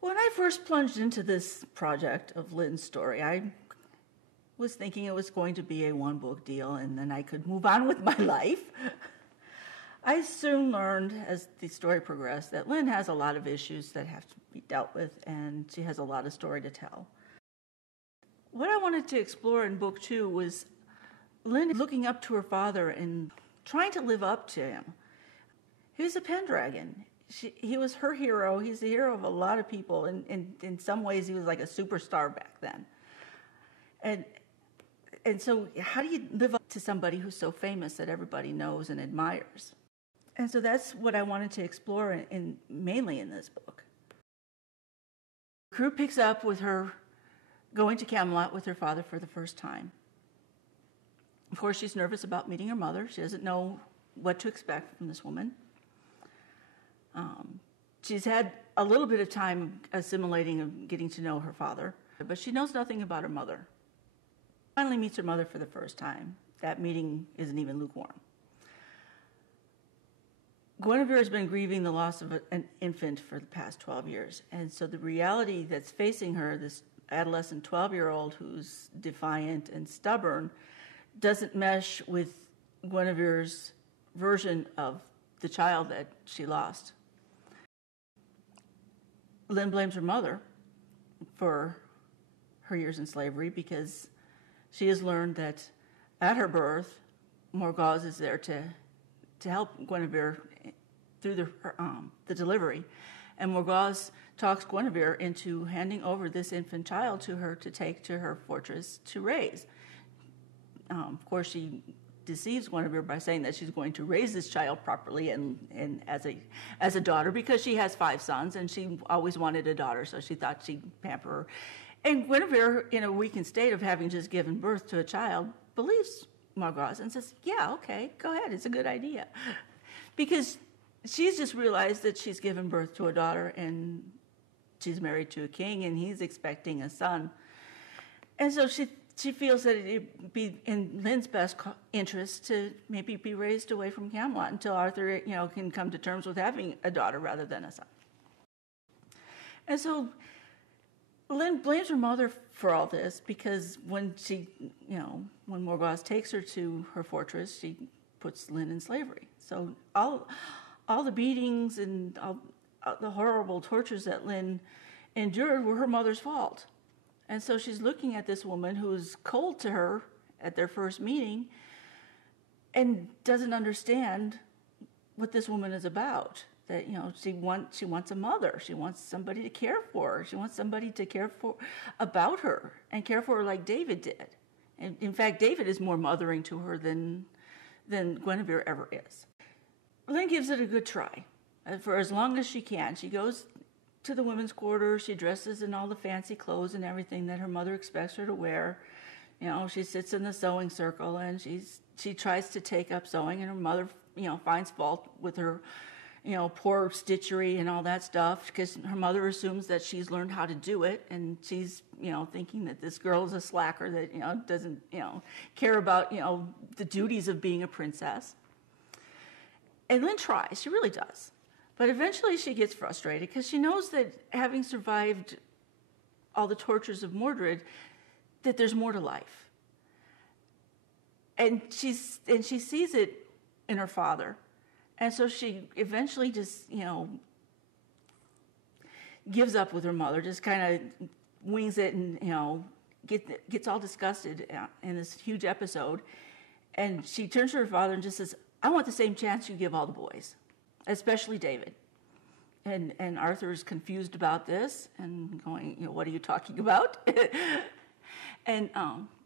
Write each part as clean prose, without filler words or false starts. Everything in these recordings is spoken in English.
When I first plunged into this project of Lynn's story, I was thinking it was going to be a one-book deal and then I could move on with my life. I soon learned as the story progressed that Lynn has a lot of issues that have to be dealt with, and she has a lot of story to tell. What I wanted to explore in book 2 was Lynn looking up to her father and trying to live up to him. He was a Pendragon. He was her hero. He's the hero of a lot of people. And in some ways, he was like a superstar back then. And so how do you live up to somebody who's so famous that everybody knows and admires? And so that's what I wanted to explore mainly in this book. Crew picks up with her going to Camelot with her father for the first time. Of course, she's nervous about meeting her mother. She doesn't know what to expect from this woman. She's had a little bit of time assimilating and getting to know her father, but she knows nothing about her mother. Finally meets her mother for the first time. That meeting isn't even lukewarm. Guinevere has been grieving the loss of an infant for the past 12 years, and so the reality that's facing her, this adolescent 12-year-old who's defiant and stubborn, doesn't mesh with Guinevere's version of the child that she lost. Lynn blames her mother for her years in slavery because she has learned that at her birth, Morgause is there to help Guinevere through the delivery. And Morgause talks Guinevere into handing over this infant child to her to take to her fortress to raise. Of course, she deceives Guinevere by saying that she's going to raise this child properly and as a daughter because she has 5 sons and she always wanted a daughter, so she thought she'd pamper her. And Guinevere, in a weakened state of having just given birth to a child, believes Morgause and says, yeah, okay, go ahead, it's a good idea. Because she's just realized that she's given birth to a daughter and she's married to a king and he's expecting a son. And so she feels that it'd be in Lynn's best interest to maybe be raised away from Camelot until Arthur, can come to terms with having a daughter rather than a son. And so Lynn blames her mother for all this because when when Morgause takes her to her fortress, she puts Lynn in slavery. So all the beatings and all the horrible tortures that Lynn endured were her mother's fault. And so she's looking at this woman who's cold to her at their first meeting and doesn't understand what this woman is about. That, she wants a mother. She wants somebody to care for her. She wants somebody to care for about her and care for her like David did. And in fact, David is more mothering to her than Guinevere ever is. Lynn gives it a good try for as long as she can. She goes to the women's quarters. She dresses in all the fancy clothes and everything that her mother expects her to wear. She sits in the sewing circle and she tries to take up sewing, and her mother, finds fault with her, poor stitchery and all that stuff because her mother assumes that she's learned how to do it, and she's, thinking that this girl is a slacker that, doesn't, care about, the duties of being a princess. And Lynn tries, she really does. But eventually she gets frustrated because she knows that having survived all the tortures of Mordred, that there's more to life. And she sees it in her father. And so she eventually just, gives up with her mother, just kind of wings it and, gets all disgusted in this huge episode. And she turns to her father and just says, I want the same chance you give all the boys, especially David. And Arthur is confused about this and going, what are you talking about? And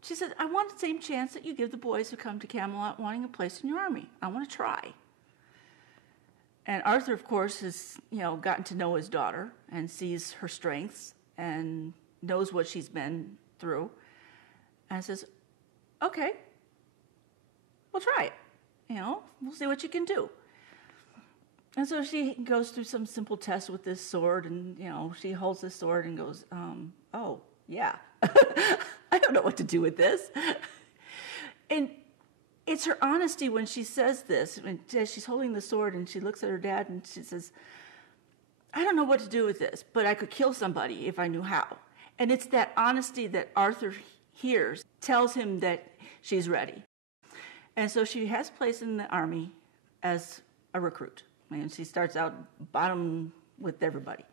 she said, I want the same chance that you give the boys who come to Camelot wanting a place in your army. I want to try. And Arthur, of course, has, gotten to know his daughter and sees her strengths and knows what she's been through. And says, okay, we'll try it. We'll see what you can do. And so she goes through some simple tests with this sword, and, she holds this sword and goes, oh, yeah, I don't know what to do with this. And it's her honesty when she says this, when she's holding the sword and she looks at her dad and she says, I don't know what to do with this, but I could kill somebody if I knew how. And it's that honesty that Arthur hears, tells him that she's ready. And so she has place in the army as a recruit. And she starts out bottom with everybody.